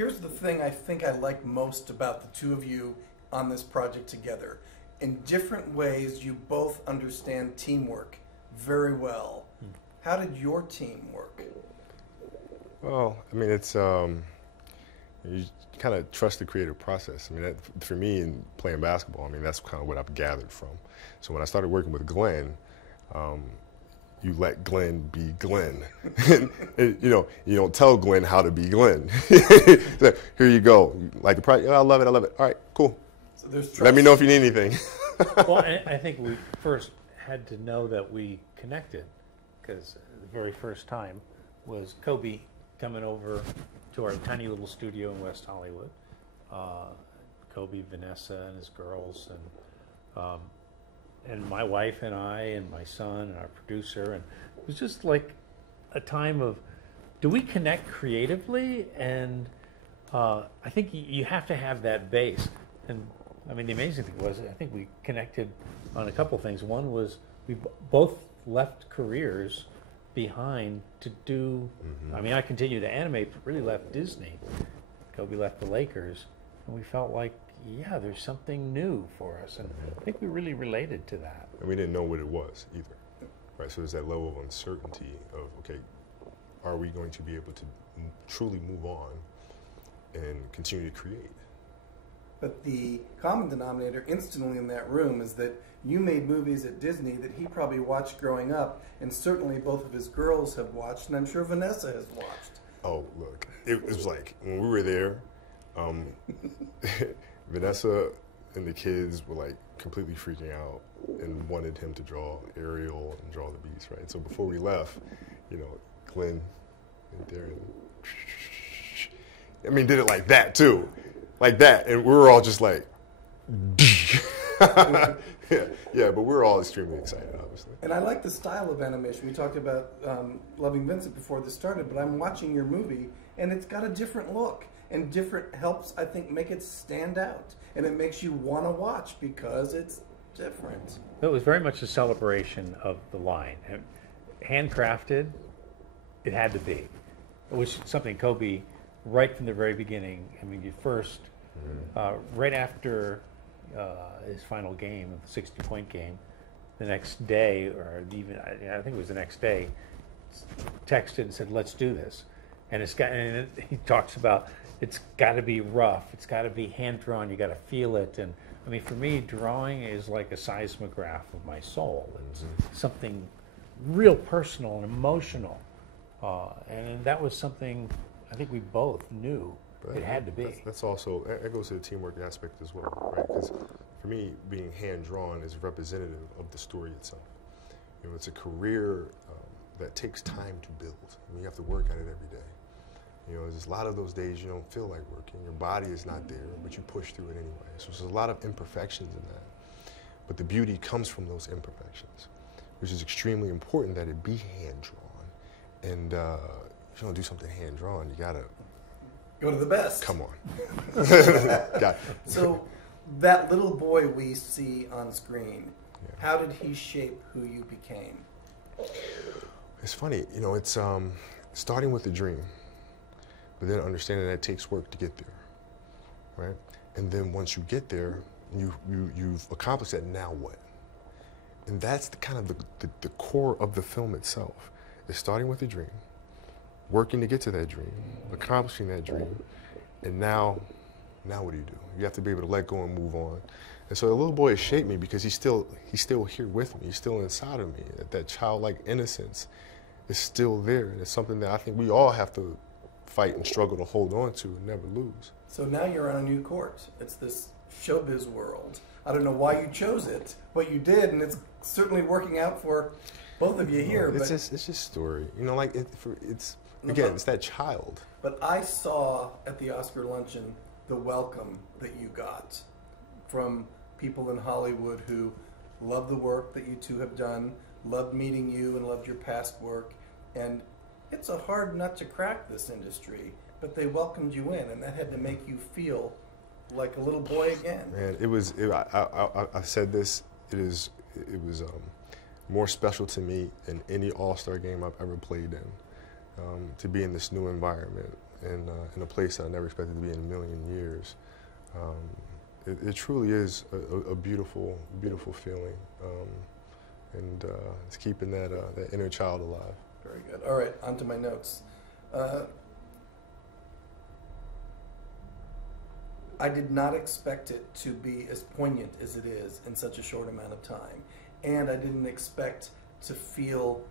Here's the thing I think I like most about the two of you on this project together. In different ways, you both understand teamwork very well. How did your team work? Well, I mean, it's you kind of trust the creative process. I mean, that, for me, in playing basketball, I mean, that's kind of what I've gathered from. So when I started working with Glen, you let Glen be Glen. You know, you don't tell Glen how to be Glen. Like, here you go. Like the project, oh, I love it, I love it. All right, cool. So there's trust. Let me know if you need anything. Well, I think we first had to know that we connected, because the very first time was Kobe coming over to our tiny little studio in West Hollywood. Kobe, Vanessa, and his girls, and my wife and I, and my son, and our producer, and it was just like a time of, do we connect creatively? And I think you have to have that base. And I mean, the amazing thing was, I think we connected on a couple things. One was we both left careers behind to do, I mean, I continued to animate, but really left Disney. Kobe left the Lakers, and we felt like, yeah, there's something new for us, and I think we really related to that. And we didn't know what it was either, right? So there's that level of uncertainty of, okay, are we going to be able to truly move on and continue to create? But the common denominator instantly in that room is that you made movies at Disney that he probably watched growing up, and certainly both of his girls have watched, and I'm sure Vanessa has watched. Oh, look, it was like, when we were there, Vanessa and the kids were like completely freaking out and wanted him to draw Ariel and draw the beast, right? So before we left, you know, Glen went there and, I mean, did it like that too. Like that, and we were all just like, yeah, but we're all extremely excited, obviously. And I like the style of animation. We talked about Loving Vincent before this started, but I'm watching your movie, and it's got a different look, and different helps, I think, make it stand out, and it makes you want to watch because it's different. It was very much a celebration of the line. Handcrafted, it had to be. It was something Kobe, right from the very beginning, I mean, you first, right after his final game, the 60-point game, the next day, or even, I think it was the next day, texted and said, let's do this. And he talks about, it's got to be rough, it's got to be hand-drawn, you got to feel it. And I mean, for me, drawing is like a seismograph of my soul. It's something real personal and emotional. And that was something I think we both knew it had to be. That's also, that goes to the teamwork aspect as well, right? Because for me, being hand-drawn is representative of the story itself. You know, it's a career that takes time to build. I mean, you have to work at it every day. You know, there's a lot of those days you don't feel like working. Your body is not there, but you push through it anyway. So there's a lot of imperfections in that. But the beauty comes from those imperfections, which is extremely important that it be hand-drawn. And if you don't do something hand-drawn, you gotta go to the best. Come on. So that little boy we see on screen, how did he shape who you became? It's funny, you know, it's starting with a dream, but then understanding that it takes work to get there, right? And then once you get there, you've accomplished that, now what? And that's the kind of the core of the film itself. It's starting with a dream, working to get to that dream, accomplishing that dream, and now what do? You have to be able to let go and move on. And so the little boy has shaped me because he's still here with me. He's still inside of me. That childlike innocence is still there, and it's something that I think we all have to fight and struggle to hold on to and never lose. So now you're on a new court. It's this showbiz world. I don't know why you chose it, but you did, and it's certainly working out for both of you here. It's just story. You know, like it's that child. But I saw at the Oscar luncheon the welcome that you got from people in Hollywood who love the work that you two have done, loved meeting you and loved your past work. And it's a hard nut to crack, this industry, but they welcomed you in, and that had to make you feel like a little boy again. Man, I said this, it was more special to me than any All-Star game I've ever played in. to be in this new environment and in a place that I never expected to be in a million years. It truly is a beautiful, beautiful feeling, and it's keeping that inner child alive. Very good. All right, on to my notes. I did not expect it to be as poignant as it is in such a short amount of time, and I didn't expect to feel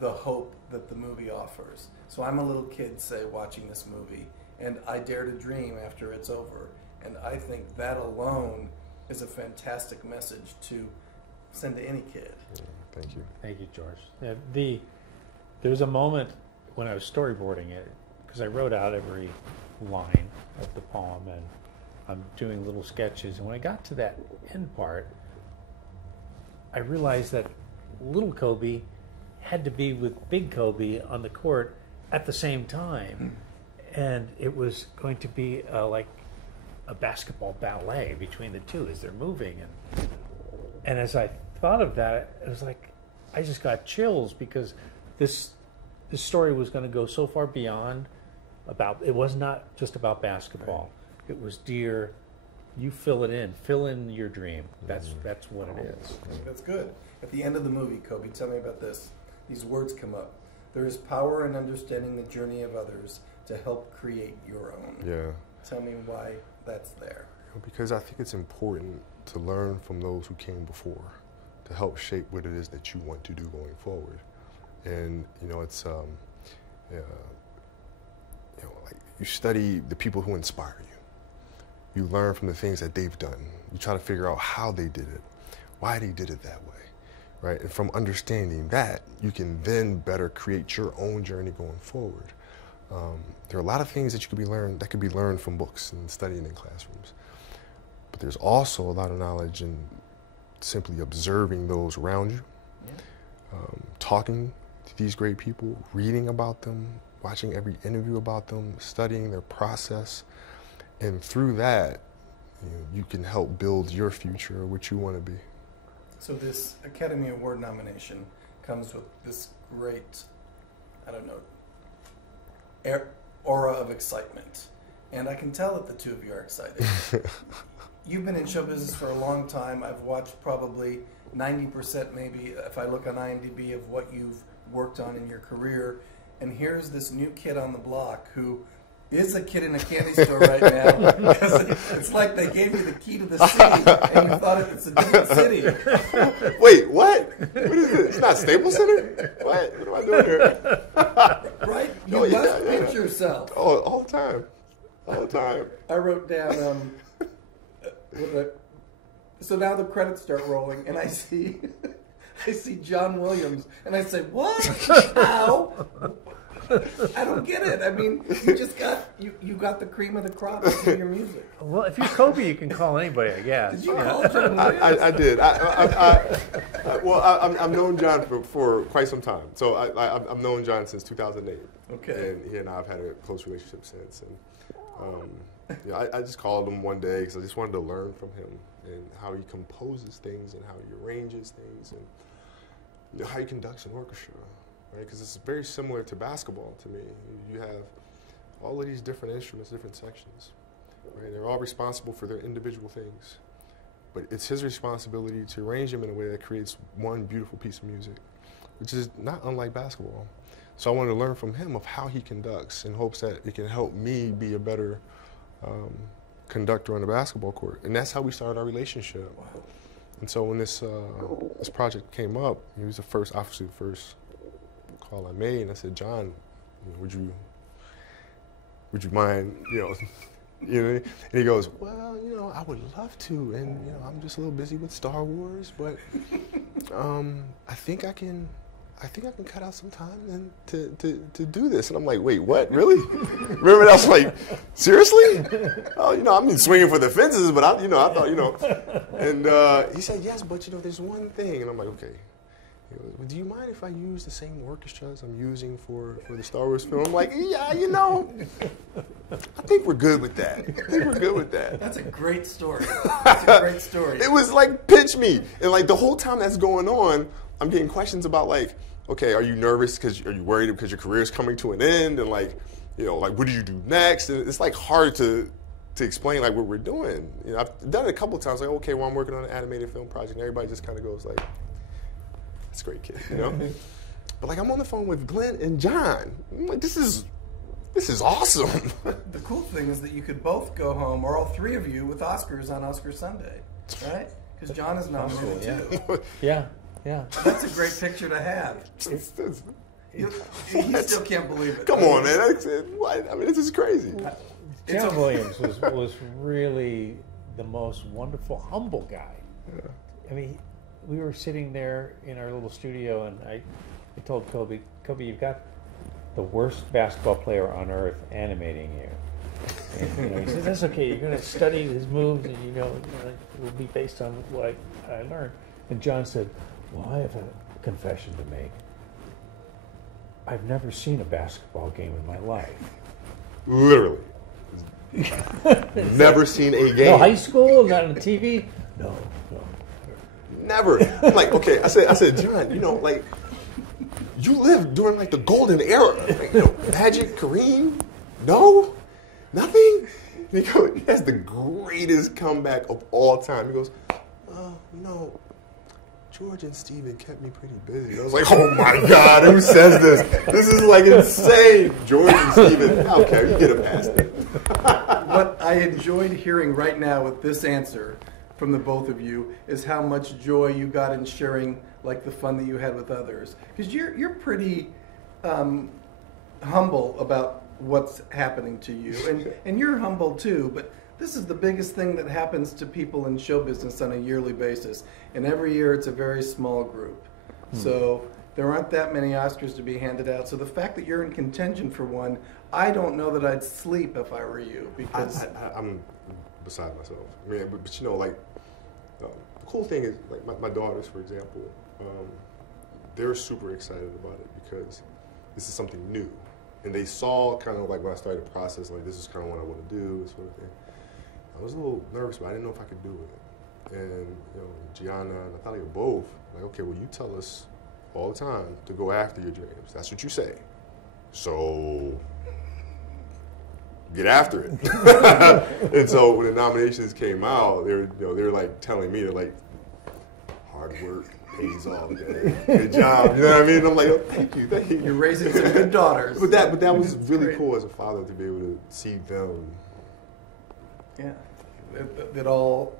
the hope that the movie offers. So I'm a little kid, say, watching this movie, and I dare to dream after it's over. And I think that alone is a fantastic message to send to any kid. Thank you. Thank you, George. Yeah, there was a moment when I was storyboarding it, because I wrote out every line of the poem, and I'm doing little sketches. And when I got to that end part, I realized that little Kobe had to be with big Kobe on the court at the same time. And it was going to be like a basketball ballet between the two as they're moving. And as I thought of that, it was like, I just got chills, because this story was going to go so far beyond it was not just about basketball. Right. It was, dear, you fill in your dream. That's what it is. That's good. At the end of the movie, Kobe, tell me about this. These words come up. There is power in understanding the journey of others to help create your own. Yeah. Tell me why that's there. Because I think it's important to learn from those who came before to help shape what it is that you want to do going forward. And it's like you study the people who inspire you. You learn from the things that they've done. You try to figure out how they did it, why they did it that way, right? And from understanding that, you can then better create your own journey going forward. There are a lot of things that could be learned from books and studying in classrooms. But there's also a lot of knowledge in simply observing those around you, talking to these great people, reading about them, watching every interview about them, studying their process. And through that, you can help build your future or what you want to be. So this Academy Award nomination comes with this great, aura of excitement. And I can tell that the two of you are excited. You've been in show business for a long time. I've watched probably 90% maybe, if I look on IMDb, of what you've worked on in your career. And here's this new kid on the block who is a kid in a candy store right now, because it's like they gave you the key to the city and you thought it's a different city. Wait, what? What is it? It's not Staples Center? What? What am I doing here? Right? You must pinch yourself. Oh, all the time. All the time. I wrote down, so now the credits start rolling and I see John Williams and I say, what? How? I don't get it. I mean, you just got the cream of the crop in your music. Well, if you're Kobe, you can call anybody, I guess. Did you call John Williams? I did. I've known John for quite some time. So I've known John since 2008. Okay. And he and I have had a close relationship since. And I just called him one day because I just wanted to learn from him and how he composes things and how he arranges things and how he conducts an orchestra. Right, because it's very similar to basketball to me. You have all of these different instruments, different sections. Right, they're all responsible for their individual things, but it's his responsibility to arrange them in a way that creates one beautiful piece of music, which is not unlike basketball. So I wanted to learn from him of how he conducts in hopes that it can help me be a better conductor on the basketball court, and that's how we started our relationship. Wow. And so when this project came up, he was obviously the first call I made, and I said, John, would you mind, and he goes, well, I would love to, and I'm just a little busy with Star Wars, but I think I can cut out some time and to do this. And I'm like, wait, what? Really? Remember, I was like, seriously? Oh, I've been swinging for the fences, but I thought, and he said, yes, but there's one thing, and I'm like, okay. Do you mind if I use the same orchestras I'm using for the Star Wars film? I'm like, yeah, I think we're good with that. That's a great story. That's a great story. It was like, pitch me. And like the whole time that's going on, I'm getting questions about like, okay, are you nervous are you worried because your career is coming to an end, and like, you know, like what do you do next? And it's like hard to explain like what we're doing. You know, I've done it a couple of times. Like, okay, well, I'm working on an animated film project, and everybody just kind of goes like, "That's great, kid," you know. But like, I'm on the phone with Glenn and John. I'm like, this is awesome. The cool thing is that you could both go home, or all three of you, with Oscars on Oscar Sunday, right? Because John is nominated too. Yeah. That's a great picture to have. He still can't believe it. Come on, man. What? I mean, this is crazy. John Williams was really the most wonderful, humble guy. Yeah. I mean, we were sitting there in our little studio, and I told Kobe, you've got the worst basketball player on earth animating you. And, you know, he says, that's okay, you're going to study his moves, and you know, it will be based on what I learned. And John said, well, I have a confession to make. I've never seen a basketball game in my life. Literally. Never seen a game. No high school, not on TV? No. Never. I'm like, okay, I said, John, you know, like, you lived during like the golden era. Like, you know, Magic, Kareem, no, nothing. He has the greatest comeback of all time. He goes, you know, George and Steven kept me pretty busy. I was like, oh my God, who says this? This is like insane. George and Steven, okay, you get a pass there. What I enjoyed hearing right now with this answer from the both of you is how much joy you got in sharing like the fun that you had with others. Because you're pretty humble about what's happening to you. And you're humble too, but this is the biggest thing that happens to people in show business on a yearly basis. And every year it's a very small group. So there aren't that many Oscars to be handed out. So the fact that you're in contention for one, I don't know that I'd sleep if I were you, because I'm beside myself. I mean, but you know, like, the cool thing is, like, my daughters, for example, they're super excited about it because this is something new. And they saw kind of like when I started the process, like, this is kind of what I want to do, this sort of thing. I was a little nervous, but I didn't know if I could do it. And, you know, Gianna and Natalia both, like, okay, well, you tell us all the time to go after your dreams. That's what you say. So get after it. And so when the nominations came out, they were like telling me, they're like, hard work pays off. Good job. You know what I mean? I'm like, oh, thank you. you're raising some good daughters. But that was really cool as a father to be able to see them. Yeah, it all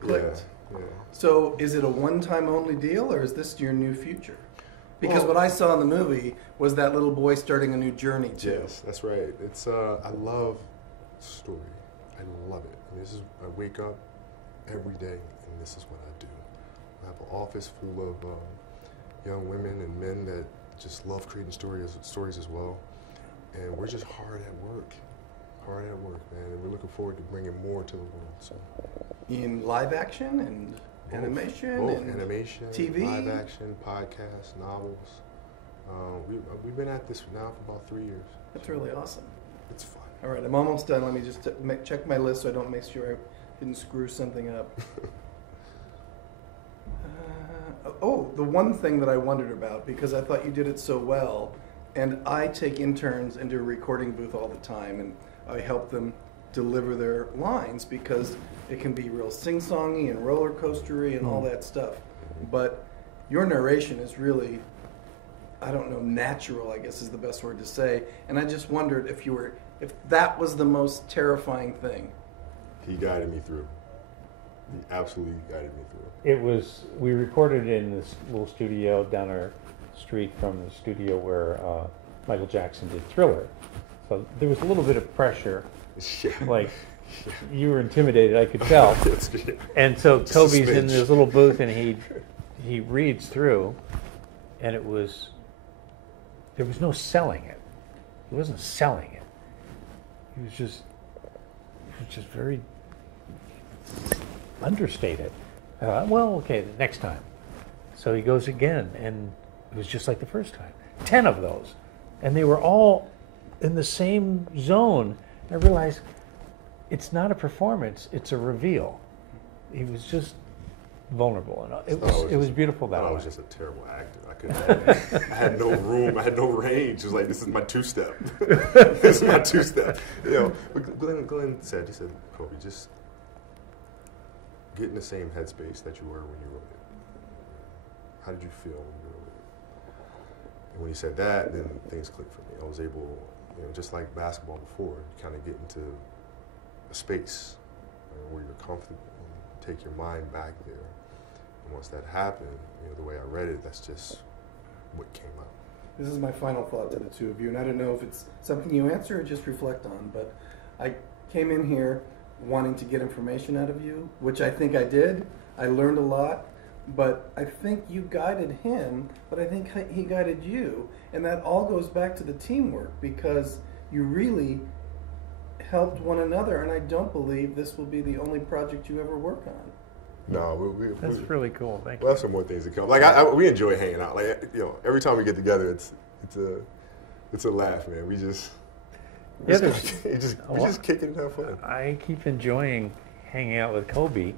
clicked. Yeah. So is it a one-time only deal, or is this your new future? Because what I saw in the movie was that little boy starting a new journey too. Yes, that's right. It's I love story. I love it. I mean, I wake up every day, and this is what I do. I have an office full of young women and men that just love creating stories as well, and we're just hard at work, man. And we're looking forward to bringing more to the world. So, in live action and animation, and animation, TV, live action, podcasts, novels. We've been at this now for about 3 years. That's really awesome. It's fun. All right, I'm almost done. Let me just check my list so I don't make sure I didn't screw something up. The one thing that I wondered about, because I thought you did it so well, and I take interns into a recording booth all the time, and I help them deliver their lines because it can be real sing-songy and roller coastery and all that stuff. But your narration is really, I don't know, natural, I guess is the best word to say. And I just wondered if that was the most terrifying thing. He guided me through. He absolutely guided me through. We recorded in this little studio down our street from the studio where Michael Jackson did Thriller. So there was a little bit of pressure. Like, you were intimidated, I could tell. And so Kobe's in this little booth, and he reads through, and there was no selling it. He wasn't selling it. He was just very understated. I thought, well, okay, the next time. So he goes again, and it was just like the first time. 10 of those. And they were all in the same zone. I realized it's not a performance, it's a reveal. He was just vulnerable, and I it was beautiful I that thought I way. was just a terrible actor. I had no room. I had no range. It was like, this is my two-step. This is my two-step. You know, but Glenn said, he said, Kobe, just get in the same headspace that you were when you wrote it. How did you feel when you wrote it? And when he said that, then things clicked for me. I was able, you know, just like basketball before, kind of get into a space where you're comfortable and take your mind back there. And once that happened, you know, the way I read it, that's just what came out. This is my final thought to the two of you, and I don't know if it's something you answer or just reflect on, but I came in here wanting to get information out of you, which I think I did. I learned a lot, but I think you guided him, but I think he guided you, and that all goes back to the teamwork, because you really helped one another, and I don't believe this will be the only project you ever work on. No, That's really cool. Thank we'll you. have some more things to come. Like we enjoy hanging out. Like, you know, every time we get together, it's a laugh, man. We just we just kick it and have fun. I keep enjoying hanging out with Kobe,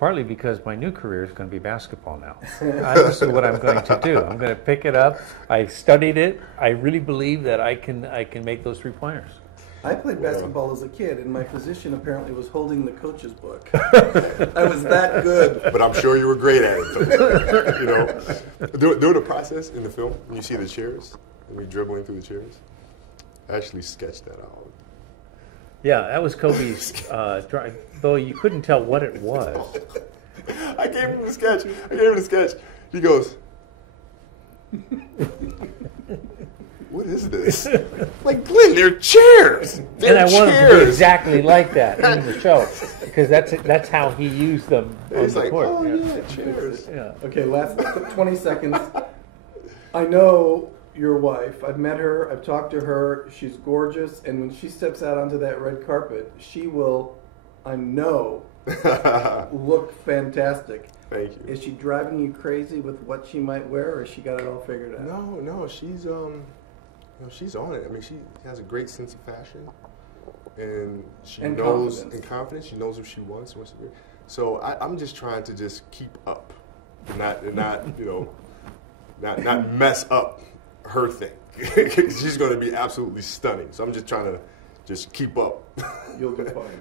partly because my new career is going to be basketball now. This is what I'm going to do. I'm going to pick it up. I studied it. I really believe that I can make those 3-pointers. I played basketball as a kid, and my position apparently was holding the coach's book. I was that good. But I'm sure you were great at it. You know, during the process in the film, when you see the chairs, and we dribbling through the chairs, I actually sketched that out. Yeah, that was Kobe's drawing, though you couldn't tell what it was. I gave him the sketch. He goes, what is this? Like, Glenn, they're chairs. And I wanted to do exactly like that in the show, because that's how he used them on He's the like, court. oh yeah, chairs. Yeah. Okay, last 20 seconds. I know your wife. I've met her. I've talked to her. She's gorgeous. And when she steps out onto that red carpet, she will, I know, look fantastic. Thank you. Is she driving you crazy with what she might wear, or has she got it all figured out? No, she's she's on it. I mean, she has a great sense of fashion, and she knows confidence. and confidence. She knows what she wants. So I'm just trying to just keep up, not not mess up her thing. She's going to be absolutely stunning. So I'm just trying to just keep up. You'll do fine.